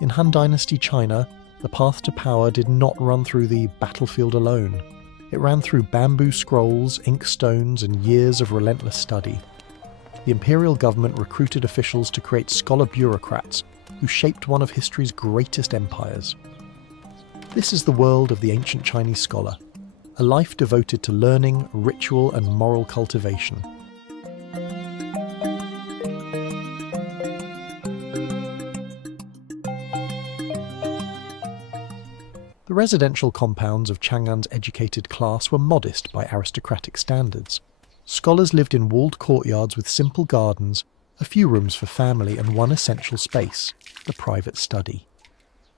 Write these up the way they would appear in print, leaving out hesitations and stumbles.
In Han Dynasty China, the path to power did not run through the battlefield alone. It ran through bamboo scrolls, ink stones, and years of relentless study. The imperial government recruited officials to create scholar bureaucrats who shaped one of history's greatest empires. This is the world of the ancient Chinese scholar, a life devoted to learning, ritual, and moral cultivation. The residential compounds of Chang'an's educated class were modest by aristocratic standards. Scholars lived in walled courtyards with simple gardens, a few rooms for family, and one essential space, the private study.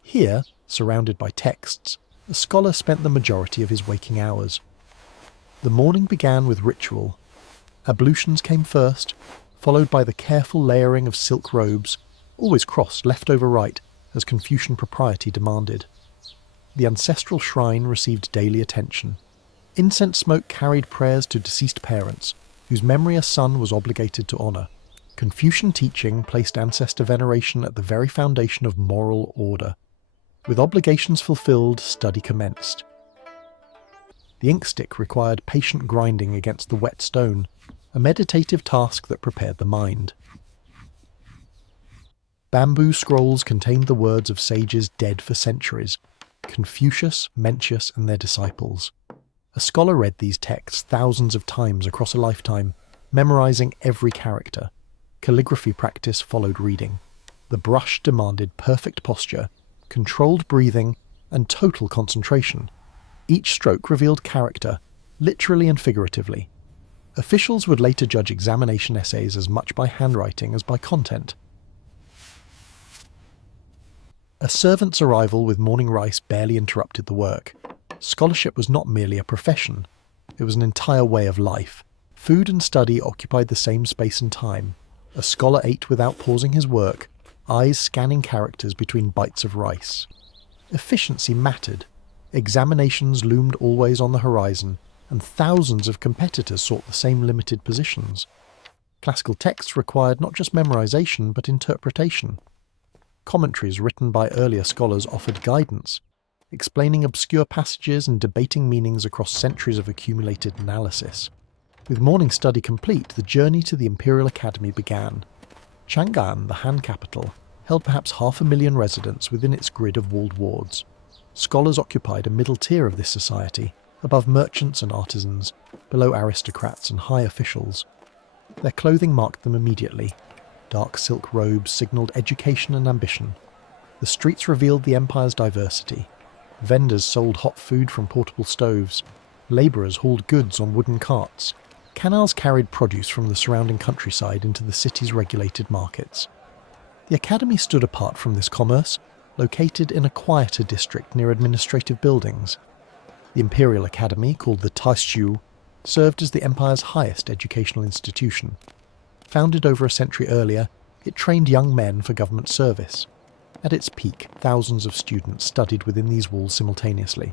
Here, surrounded by texts, a scholar spent the majority of his waking hours. The morning began with ritual. Ablutions came first, followed by the careful layering of silk robes, always crossed left over right, as Confucian propriety demanded. The ancestral shrine received daily attention. Incense smoke carried prayers to deceased parents, whose memory a son was obligated to honour. Confucian teaching placed ancestor veneration at the very foundation of moral order. With obligations fulfilled, study commenced. The inkstick required patient grinding against the wet stone, a meditative task that prepared the mind. Bamboo scrolls contained the words of sages dead for centuries, Confucius, Mencius, and their disciples. A scholar read these texts thousands of times across a lifetime, memorizing every character. Calligraphy practice followed reading. The brush demanded perfect posture, controlled breathing, and total concentration. Each stroke revealed character, literally and figuratively. Officials would later judge examination essays as much by handwriting as by content. A servant's arrival with morning rice barely interrupted the work. Scholarship was not merely a profession, it was an entire way of life. Food and study occupied the same space and time. A scholar ate without pausing his work, eyes scanning characters between bites of rice. Efficiency mattered. Examinations loomed always on the horizon, and thousands of competitors sought the same limited positions. Classical texts required not just memorization, but interpretation. Commentaries written by earlier scholars offered guidance, explaining obscure passages and debating meanings across centuries of accumulated analysis. With morning study complete, the journey to the Imperial Academy began. Chang'an, the Han capital, held perhaps 500,000 residents within its grid of walled wards. Scholars occupied a middle tier of this society, above merchants and artisans, below aristocrats and high officials. Their clothing marked them immediately. Dark silk robes signalled education and ambition. The streets revealed the empire's diversity. Vendors sold hot food from portable stoves. Labourers hauled goods on wooden carts. Canals carried produce from the surrounding countryside into the city's regulated markets. The academy stood apart from this commerce, located in a quieter district near administrative buildings. The Imperial Academy, called the Taishu, served as the empire's highest educational institution. Founded over a century earlier, it trained young men for government service. At its peak, thousands of students studied within these walls simultaneously.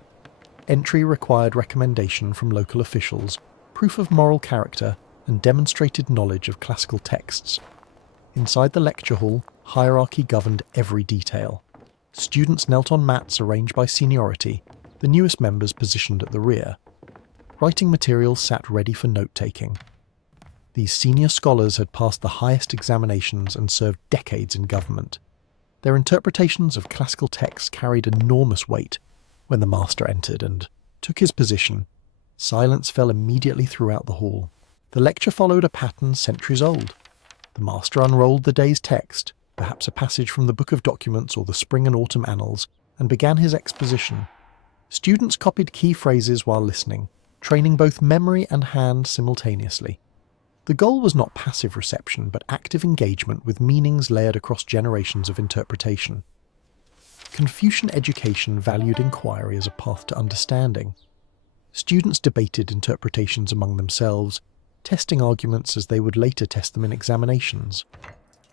Entry required recommendation from local officials, proof of moral character, and demonstrated knowledge of classical texts. Inside the lecture hall, hierarchy governed every detail. Students knelt on mats arranged by seniority, the newest members positioned at the rear. Writing materials sat ready for note-taking. These senior scholars had passed the highest examinations and served decades in government. Their interpretations of classical texts carried enormous weight. When the master entered and took his position, silence fell immediately throughout the hall. The lecture followed a pattern centuries old. The master unrolled the day's text, perhaps a passage from the Book of Documents or the Spring and Autumn Annals, and began his exposition. Students copied key phrases while listening, training both memory and hand simultaneously. The goal was not passive reception, but active engagement with meanings layered across generations of interpretation. Confucian education valued inquiry as a path to understanding. Students debated interpretations among themselves, testing arguments as they would later test them in examinations.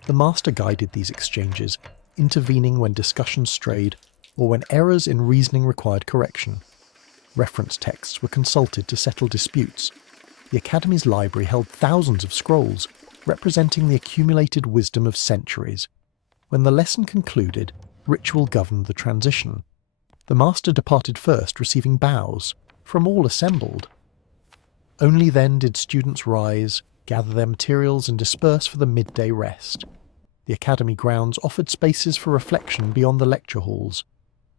The master guided these exchanges, intervening when discussions strayed or when errors in reasoning required correction. Reference texts were consulted to settle disputes. The Academy's library held thousands of scrolls, representing the accumulated wisdom of centuries. When the lesson concluded, Ritual governed the transition. The master departed first, receiving bows from all assembled. Only then did students rise, gather their materials and disperse for the midday rest. The academy grounds offered spaces for reflection beyond the lecture halls.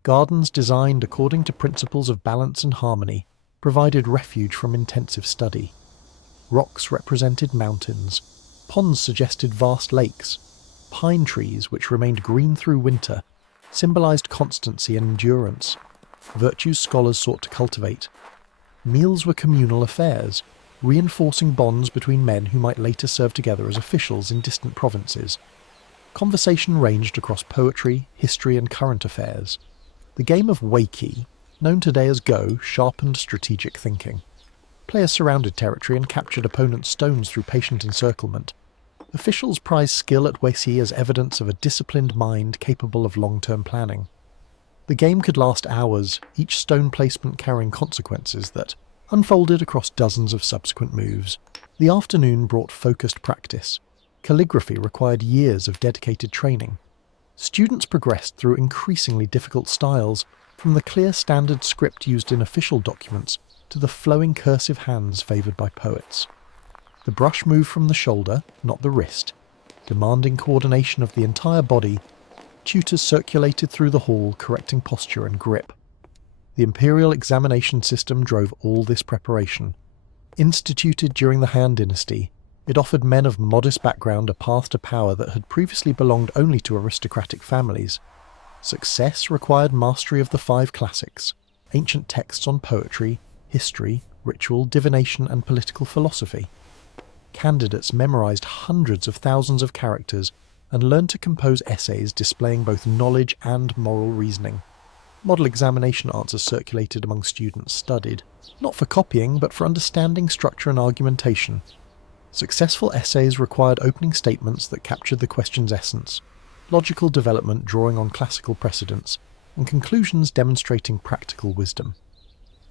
Gardens designed according to principles of balance and harmony provided refuge from intensive study. Rocks represented mountains, ponds suggested vast lakes, pine trees, which remained green through winter, symbolized constancy and endurance, virtues scholars sought to cultivate. Meals were communal affairs, reinforcing bonds between men who might later serve together as officials in distant provinces. Conversation ranged across poetry, history and current affairs. The game of Wakey, known today as Go, sharpened strategic thinking. Players surrounded territory and captured opponents' stones through patient encirclement. Officials prized skill at Wakey as evidence of a disciplined mind capable of long-term planning. The game could last hours, each stone placement carrying consequences that unfolded across dozens of subsequent moves. The afternoon brought focused practice. Calligraphy required years of dedicated training. Students progressed through increasingly difficult styles, from the clear standard script used in official documents to the flowing cursive hands favoured by poets. The brush moved from the shoulder, not the wrist. Demanding coordination of the entire body, tutors circulated through the hall, correcting posture and grip. The imperial examination system drove all this preparation. Instituted during the Han Dynasty, it offered men of modest background a path to power that had previously belonged only to aristocratic families. Success required mastery of the 5 classics, ancient texts on poetry, history, ritual, divination and political philosophy. Candidates memorized hundreds of thousands of characters and learned to compose essays displaying both knowledge and moral reasoning. Model examination answers circulated among students studied, not for copying but for understanding structure and argumentation. Successful essays required opening statements that captured the question's essence, logical development drawing on classical precedents, and conclusions demonstrating practical wisdom.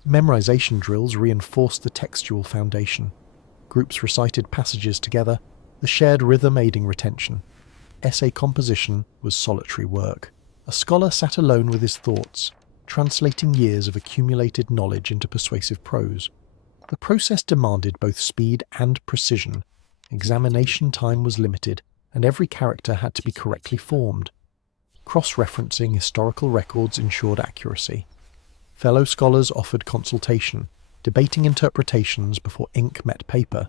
Memorization drills reinforced the textual foundation. Groups recited passages together, the shared rhythm aiding retention. Essay composition was solitary work. A scholar sat alone with his thoughts, translating years of accumulated knowledge into persuasive prose. The process demanded both speed and precision. Examination time was limited, and every character had to be correctly formed. Cross-referencing historical records ensured accuracy. Fellow scholars offered consultation, debating interpretations before ink met paper.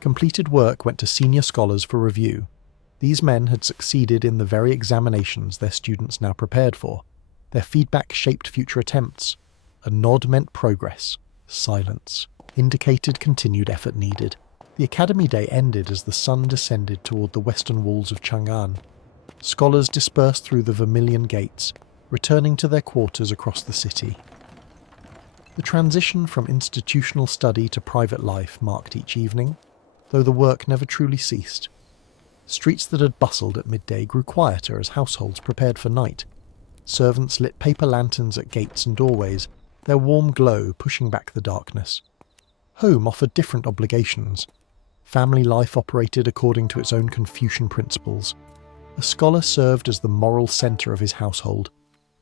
Completed work went to senior scholars for review. These men had succeeded in the very examinations their students now prepared for. Their feedback shaped future attempts. A nod meant progress. Silence indicated continued effort needed. The academy day ended as the sun descended toward the western walls of Chang'an. Scholars dispersed through the vermilion gates, returning to their quarters across the city. The transition from institutional study to private life marked each evening, though the work never truly ceased. Streets that had bustled at midday grew quieter as households prepared for night. Servants lit paper lanterns at gates and doorways, their warm glow pushing back the darkness. Home offered different obligations. Family life operated according to its own Confucian principles. A scholar served as the moral centre of his household,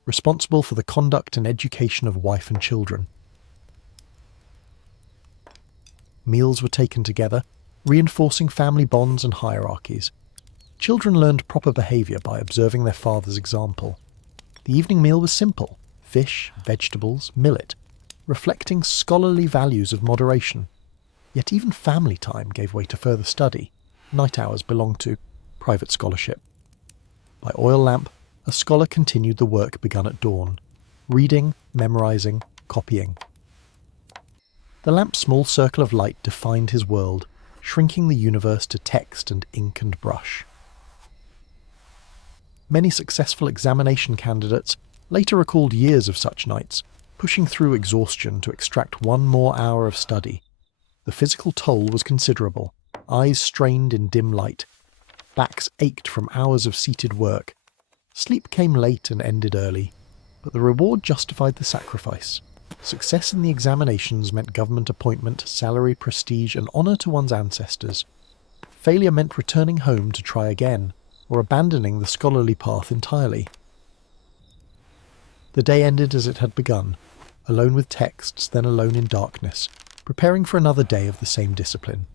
responsible for the conduct and education of wife and children. Meals were taken together, reinforcing family bonds and hierarchies. Children learned proper behaviour by observing their father's example. The evening meal was simple: fish, vegetables, millet, reflecting scholarly values of moderation. Yet even family time gave way to further study. Night hours belonged to private scholarship. By oil lamp, a scholar continued the work begun at dawn, reading, memorizing, copying. The lamp's small circle of light defined his world, shrinking the universe to text and ink and brush. Many successful examination candidates later recalled years of such nights, pushing through exhaustion to extract one more hour of study. The physical toll was considerable, eyes strained in dim light, backs ached from hours of seated work. Sleep came late and ended early, but the reward justified the sacrifice. Success in the examinations meant government appointment, salary, prestige, and honour to one's ancestors. Failure meant returning home to try again, or abandoning the scholarly path entirely. The day ended as it had begun, alone with texts, then alone in darkness, preparing for another day of the same discipline.